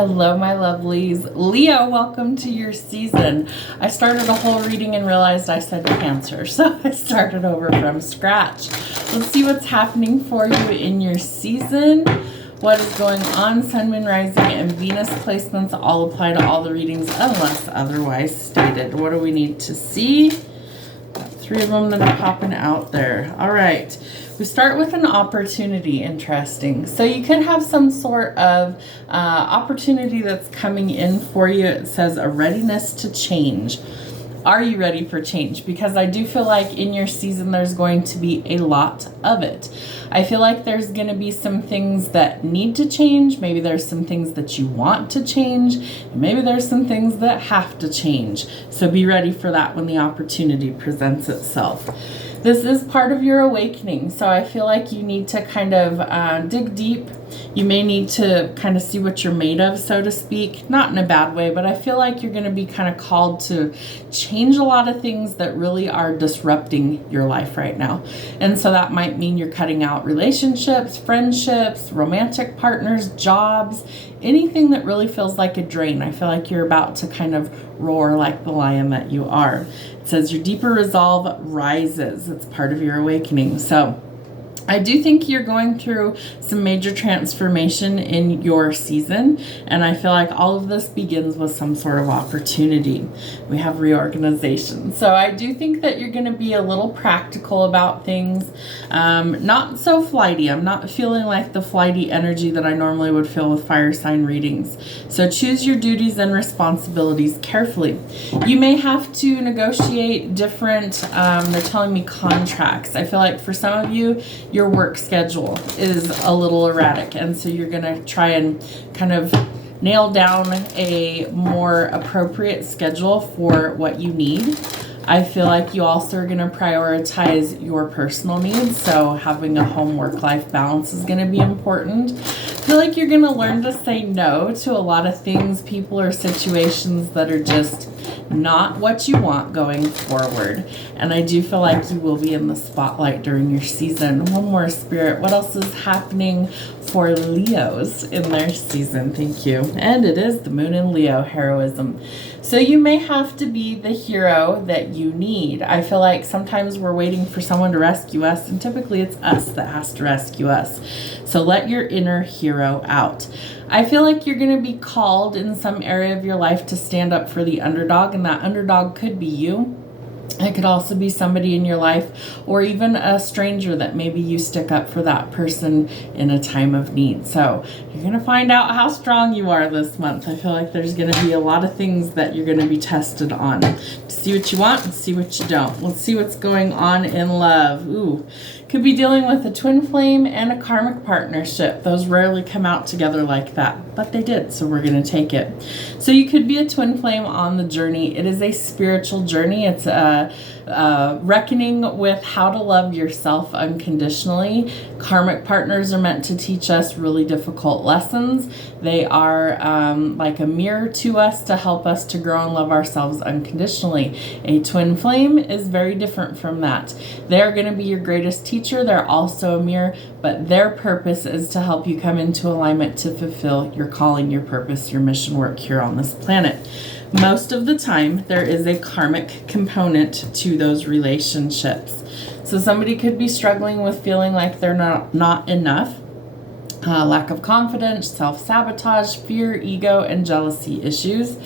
Hello, my lovelies. Leo, welcome to your season. I started a whole reading and realized I said Cancer, so I started over from scratch. Let's see what's happening for you in your season. What is going on? Sun, Moon, Rising, and Venus placements all apply to all the readings unless otherwise stated. What do we need to see? Got 3 of them that are popping out there. All right. We start with an opportunity. Interesting. So you could have some sort of opportunity that's coming in for you. It says a readiness to change. Are you ready for change? Because I do feel like in your season there's going to be a lot of it. I feel like there's going to be some things that need to change. Maybe there's some things that you want to change. And maybe there's some things that have to change. So be ready for that when the opportunity presents itself. This is part of your awakening, so I feel like you need to kind of dig deep. You may need to kind of see what you're made of, so to speak. Not in a bad way, but I feel like you're going to be kind of called to change a lot of things that really are disrupting your life right now. And so that might mean you're cutting out relationships, friendships, romantic partners, jobs, anything that really feels like a drain. I feel like you're about to kind of roar like the lion that you are. It says your deeper resolve rises. It's part of your awakening. So I do think you're going through some major transformation in your season, and I feel like all of this begins with some sort of opportunity. We have reorganization. So I do think that you're going to be a little practical about things, not so flighty. I'm not feeling like the flighty energy that I normally would feel with fire sign readings. So choose your duties and responsibilities carefully. You may have to negotiate different, they're telling me contracts. I feel like for some of you, your work schedule is a little erratic, and so you're going to try and kind of nail down a more appropriate schedule for what you need. I feel like you also are going to prioritize your personal needs, so having a home work-life balance is going to be important. I feel like you're going to learn to say no to a lot of things, people, or situations that are just not what you want going forward. And I do feel like you will be in the spotlight during your season. One more, Spirit. What else is happening for Leos in their season? Thank you. And it is the Moon in Leo, heroism. So you may have to be the hero that you need. I feel like sometimes we're waiting for someone to rescue us, and typically it's us that has to rescue us. So let your inner hero out. I feel like you're going to be called in some area of your life to stand up for the underdog, and that underdog could be you. It could also be somebody in your life, or even a stranger that maybe you stick up for that person in a time of need. So you're going to find out how strong you are this month. I feel like there's going to be a lot of things that you're going to be tested on. See what you want and see what you don't. Let's see what's going on in love. Ooh, could be dealing with a twin flame and a karmic partnership. Those rarely come out together like that, but they did, so we're going to take it. So you could be a twin flame on the journey. It is a spiritual journey. It's a reckoning with how to love yourself unconditionally. Karmic partners are meant to teach us really difficult lessons. They are like a mirror to us to help us to grow and love ourselves unconditionally. A twin flame is very different from that. They're going to be your greatest teacher. They're also a mirror, but their purpose is to help you come into alignment to fulfill your calling, your purpose, your mission work here on this planet. Most of the time, there is a karmic component to those relationships. So somebody could be struggling with feeling like they're not enough, lack of confidence, self-sabotage, fear, ego, and jealousy issues.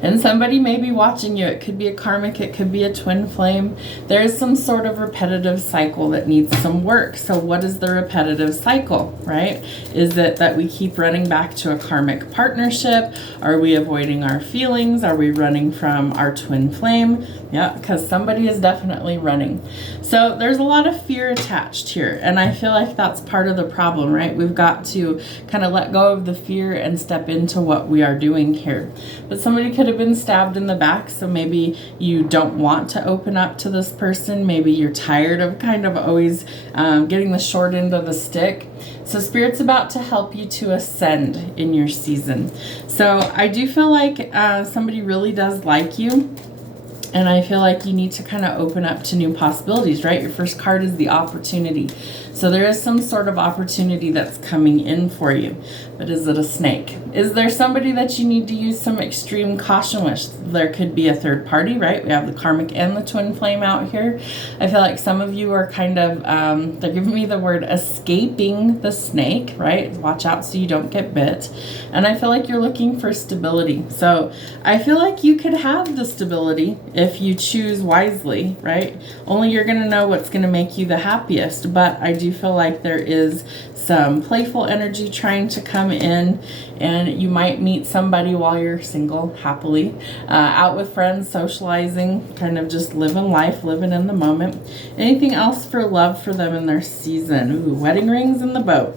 And somebody may be watching you. It could be a karmic, it could be a twin flame. There is some sort of repetitive cycle that needs some work. So what is the repetitive cycle, right? Is it that we keep running back to a karmic partnership? Are we avoiding our feelings? Are we running from our twin flame? Yeah, because somebody is definitely running. So there's a lot of fear attached here. And I feel like that's part of the problem, right? We've got to kind of let go of the fear and step into what we are doing here. But somebody could have been stabbed in the back, so maybe you don't want to open up to this person. Maybe you're tired of kind of always getting the short end of the stick. So Spirit's about to help you to ascend in your season. So I do feel like somebody really does like you. And I feel like you need to kind of open up to new possibilities, right? Your first card is the opportunity. So there is some sort of opportunity that's coming in for you. But is it a snake? Is there somebody that you need to use some extreme caution with? There could be a third party, right? We have the karmic and the twin flame out here. I feel like some of you are kind of, they're giving me the word escaping the snake, right? Watch out so you don't get bit. And I feel like you're looking for stability. So I feel like you could have the stability if you choose wisely, right? Only you're going to know what's going to make you the happiest. But I do feel like there is some playful energy trying to come in, and you might meet somebody while you're single, happily, out with friends, socializing, kind of just living life, living in the moment. Anything else for love for them in their season? Ooh, wedding rings in the boat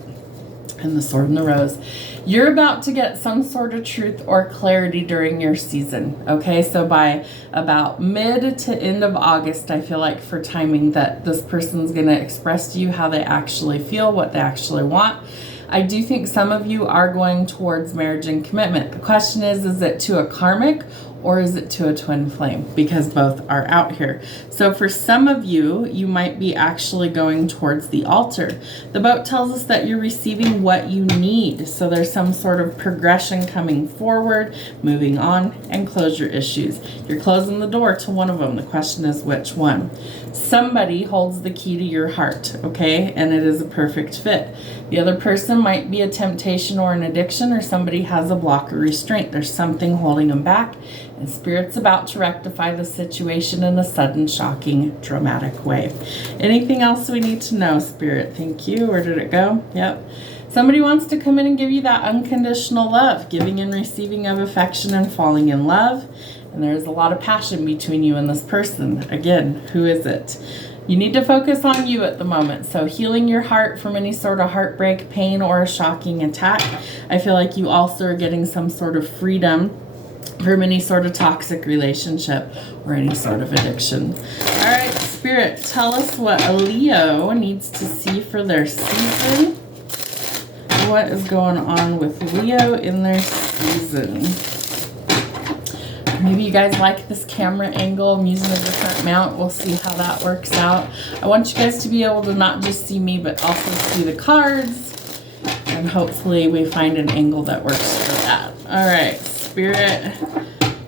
and the sword and the rose. You're about to get some sort of truth or clarity during your season, okay? So by about mid to end of August, I feel like for timing that this person's going to express to you how they actually feel, what they actually want. I do think some of you are going towards marriage and commitment. The question is it to a karmic or is it to a twin flame? Because both are out here. So for some of you, you might be actually going towards the altar. The boat tells us that you're receiving what you need. So there's some sort of progression coming forward, moving on, and closure issues. You're closing the door to one of them. The question is which one? Somebody holds the key to your heart, okay? And it is a perfect fit. The other person might be a temptation or an addiction, or somebody has a block or restraint. There's something holding them back, and Spirit's about to rectify the situation in a sudden, shocking, dramatic way. Anything else we need to know, Spirit? Thank you. Where did it go? Yep. Somebody wants to come in and give you that unconditional love, giving and receiving of affection and falling in love. And there's a lot of passion between you and this person. Again, who is it? You need to focus on you at the moment. So healing your heart from any sort of heartbreak, pain, or a shocking attack. I feel like you also are getting some sort of freedom from any sort of toxic relationship or any sort of addiction. All right, Spirit, tell us what a Leo needs to see for their season. What is going on with Leo in their season? Maybe you guys like this camera angle. I'm using a different mount. We'll see how that works out. I want you guys to be able to not just see me, but also see the cards. And hopefully we find an angle that works for that. All right, Spirit.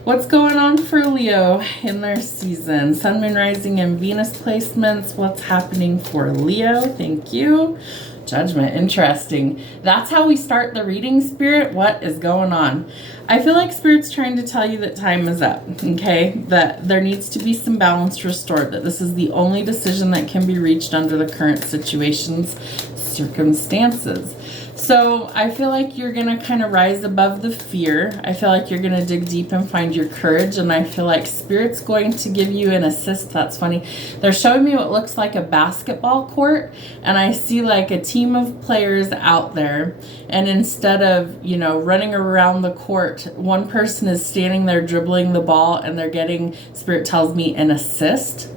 What's going on for Leo in their season? Sun, Moon, Rising, and Venus placements. What's happening for Leo? Thank you. Judgment. Interesting. That's how we start the reading, Spirit. What is going on? I feel like Spirit's trying to tell you that time is up, okay? That there needs to be some balance restored, that this is the only decision that can be reached under the current situations, circumstances. So I feel like you're going to kind of rise above the fear. I feel like you're going to dig deep and find your courage. And I feel like Spirit's going to give you an assist. That's funny. They're showing me what looks like a basketball court. And I see like a team of players out there. And instead of, running around the court, one person is standing there dribbling the ball and they're getting, Spirit tells me, an assist.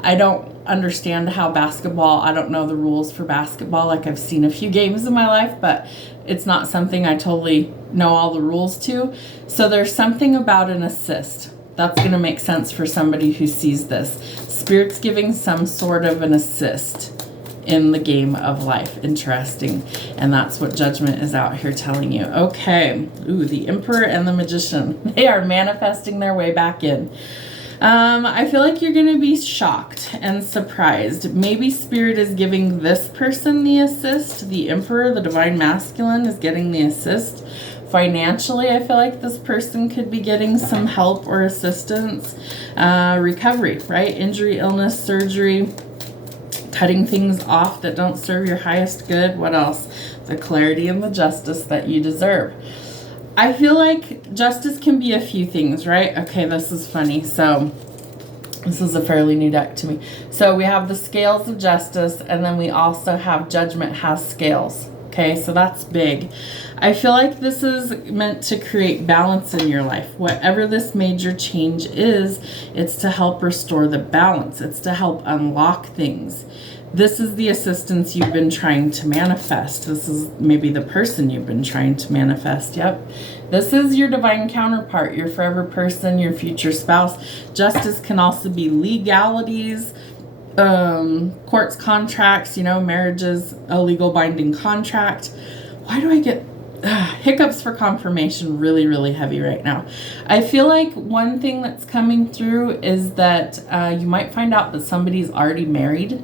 I don't understand how basketball, I don't know the rules for basketball. Like I've seen a few games in my life, but it's not something I totally know all the rules to. So there's something about an assist. That's going to make sense for somebody who sees this. Spirit's giving some sort of an assist in the game of life. Interesting. And that's what Judgment is out here telling you. Okay. Ooh, the Emperor and the Magician. They are manifesting their way back in. I feel like you're going to be shocked and surprised. Maybe Spirit is giving this person the assist. The Emperor, the Divine Masculine, is getting the assist. Financially, I feel like this person could be getting some help or assistance. Recovery, right? Injury, illness, surgery, cutting things off that don't serve your highest good. What else? The clarity and the justice that you deserve. I feel like justice can be a few things, right? Okay, this is funny. So this is a fairly new deck to me. So we have the scales of justice, and then we also have Judgment has scales. Okay, so that's big. I feel like this is meant to create balance in your life. Whatever this major change is, it's to help restore the balance. It's to help unlock things. This is the assistance you've been trying to manifest. This is maybe the person you've been trying to manifest. Yep. This is your divine counterpart, your forever person, your future spouse. Justice can also be legalities, Courts, contracts, marriages, a legal binding contract. Why do I get hiccups for confirmation really, really heavy right now? I feel like one thing that's coming through is that you might find out that somebody's already married.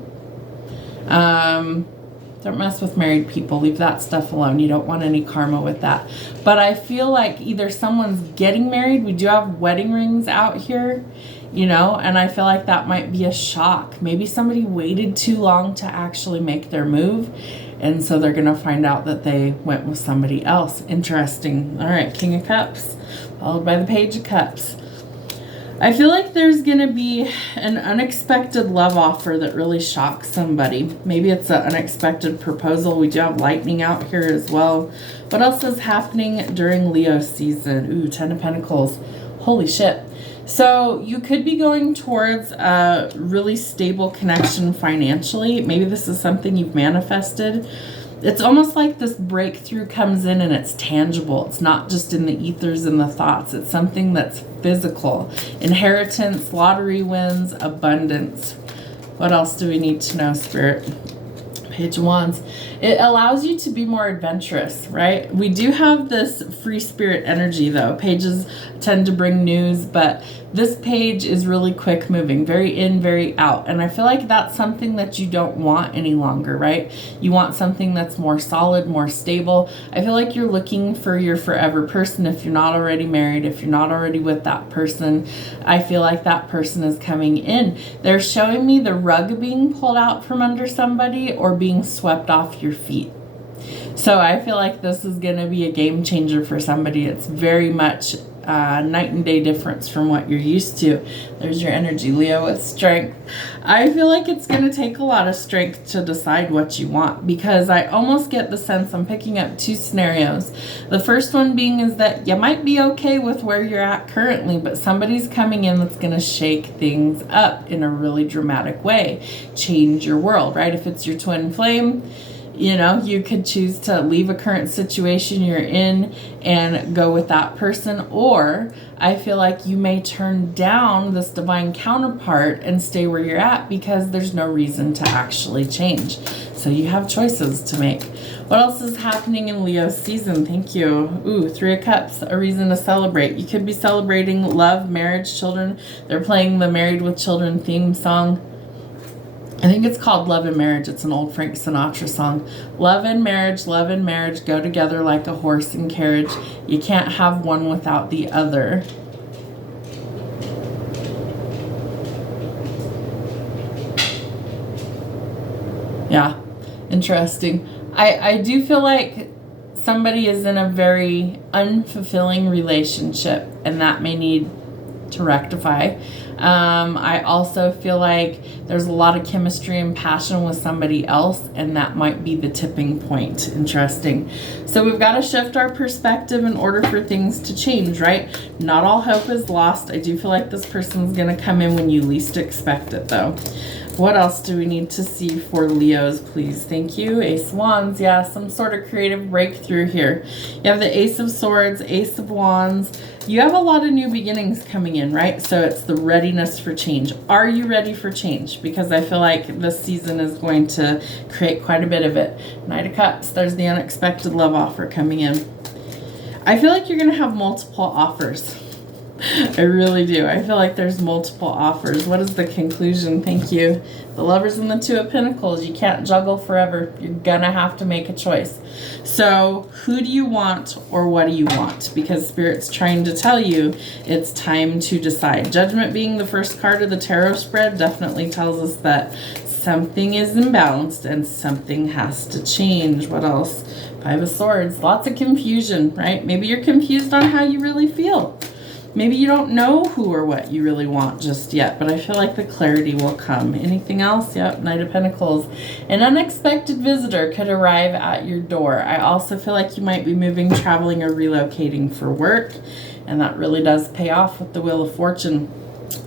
Don't mess with married people. Leave that stuff alone. You don't want any karma with that. But I feel like either someone's getting married. We do have wedding rings out here, and I feel like that might be a shock. Maybe somebody waited too long to actually make their move, and so they're going to find out that they went with somebody else. Interesting. All right, King of Cups, followed by the Page of Cups. I feel like there's going to be an unexpected love offer that really shocks somebody. Maybe it's an unexpected proposal. We do have lightning out here as well. What else is happening during Leo season? Ooh, 10 of Pentacles. Holy shit. So you could be going towards a really stable connection financially. Maybe this is something you've manifested. It's almost like this breakthrough comes in and it's tangible. It's not just in the ethers and the thoughts. It's something that's physical. Inheritance, lottery wins, abundance. What else do we need to know, Spirit? Page of Wands. It allows you to be more adventurous, right? We do have this free spirit energy, though. Pages tend to bring news, but this page is really quick moving, very in, very out. And I feel like that's something that you don't want any longer, right? You want something that's more solid, more stable. I feel like you're looking for your forever person if you're not already married, if you're not already with that person. I feel like that person is coming in. They're showing me the rug being pulled out from under somebody or being swept off your feet. So I feel like this is going to be a game changer for somebody. It's very much night and day difference from what you're used to. There's your energy, Leo, with strength. I feel like it's going to take a lot of strength to decide what you want, because I almost get the sense I'm picking up two scenarios. The first one being is that you might be okay with where you're at currently, but somebody's coming in that's going to shake things up in a really dramatic way, change your world, right? If it's your twin flame, you could choose to leave a current situation you're in and go with that person. Or I feel like you may turn down this divine counterpart and stay where you're at because there's no reason to actually change. So you have choices to make. What else is happening in Leo season? Thank you. Ooh, 3 of Cups, a reason to celebrate. You could be celebrating love, marriage, children. They're playing the Married with Children theme song. I think it's called Love and Marriage. It's an old Frank Sinatra song. Love and marriage go together like a horse and carriage. You can't have one without the other. Yeah, interesting. I do feel like somebody is in a very unfulfilling relationship, and that may need to rectify. I also feel like there's a lot of chemistry and passion with somebody else, and that might be the tipping point. Interesting. So we've got to shift our perspective in order for things to change, right? Not all hope is lost. I do feel like this person's going to come in when you least expect it, though. What else do we need to see for Leos, please? Thank you. Ace of Wands. Yeah, some sort of creative breakthrough here. You have the Ace of Swords, Ace of Wands. You have a lot of new beginnings coming in, right? So it's the readiness for change. Are you ready for change? Because I feel like this season is going to create quite a bit of it. Knight of Cups. There's the unexpected love offer coming in. I feel like you're going to have multiple offers. I really do. I feel like there's multiple offers. What is the conclusion? Thank you. The Lovers and the Two of Pentacles. You can't juggle forever. You're gonna have to make a choice. So who do you want, or what do you want? Because Spirit's trying to tell you it's time to decide. Judgment being the first card of the tarot spread definitely tells us that something is imbalanced and something has to change. What else? 5 of Swords. Lots of confusion, right? Maybe you're confused on how you really feel. Maybe you don't know who or what you really want just yet, but I feel like the clarity will come. Anything else? Yep, Knight of Pentacles. An unexpected visitor could arrive at your door. I also feel like you might be moving, traveling, or relocating for work, and that really does pay off with the Wheel of Fortune.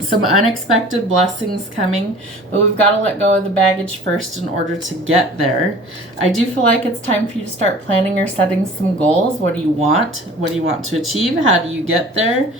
Some unexpected blessings coming, but we've got to let go of the baggage first in order to get there. I do feel like it's time for you to start planning or setting some goals. What do you want? What do you want to achieve? How do you get there?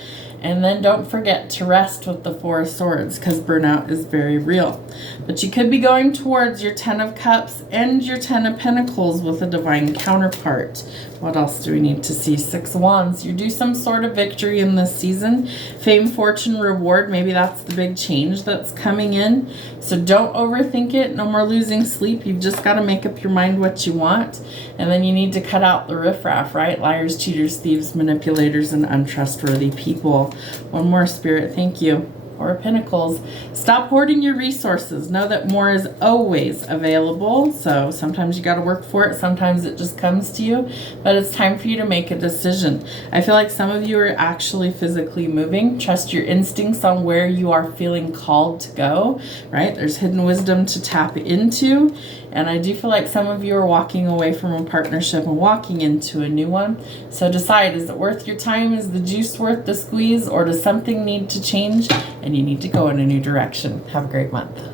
And then don't forget to rest with the Four of Swords, because burnout is very real. But you could be going towards your Ten of Cups and your Ten of Pentacles with a divine counterpart. What else do we need to see? Six of Wands. You do some sort of victory in this season. Fame, fortune, reward. Maybe that's the big change that's coming in. So don't overthink it. No more losing sleep. You've just got to make up your mind what you want. And then you need to cut out the riffraff, right? Liars, cheaters, thieves, manipulators, and untrustworthy people. One more, Spirit. Thank you. Four of Pentacles. Stop hoarding your resources. Know that more is always available. So sometimes you got to work for it. Sometimes it just comes to you. But it's time for you to make a decision. I feel like some of you are actually physically moving. Trust your instincts on where you are feeling called to go, right? There's hidden wisdom to tap into. And I do feel like some of you are walking away from a partnership and walking into a new one. So decide, is it worth your time? Is the juice worth the squeeze? Or does something need to change and you need to go in a new direction? Have a great month.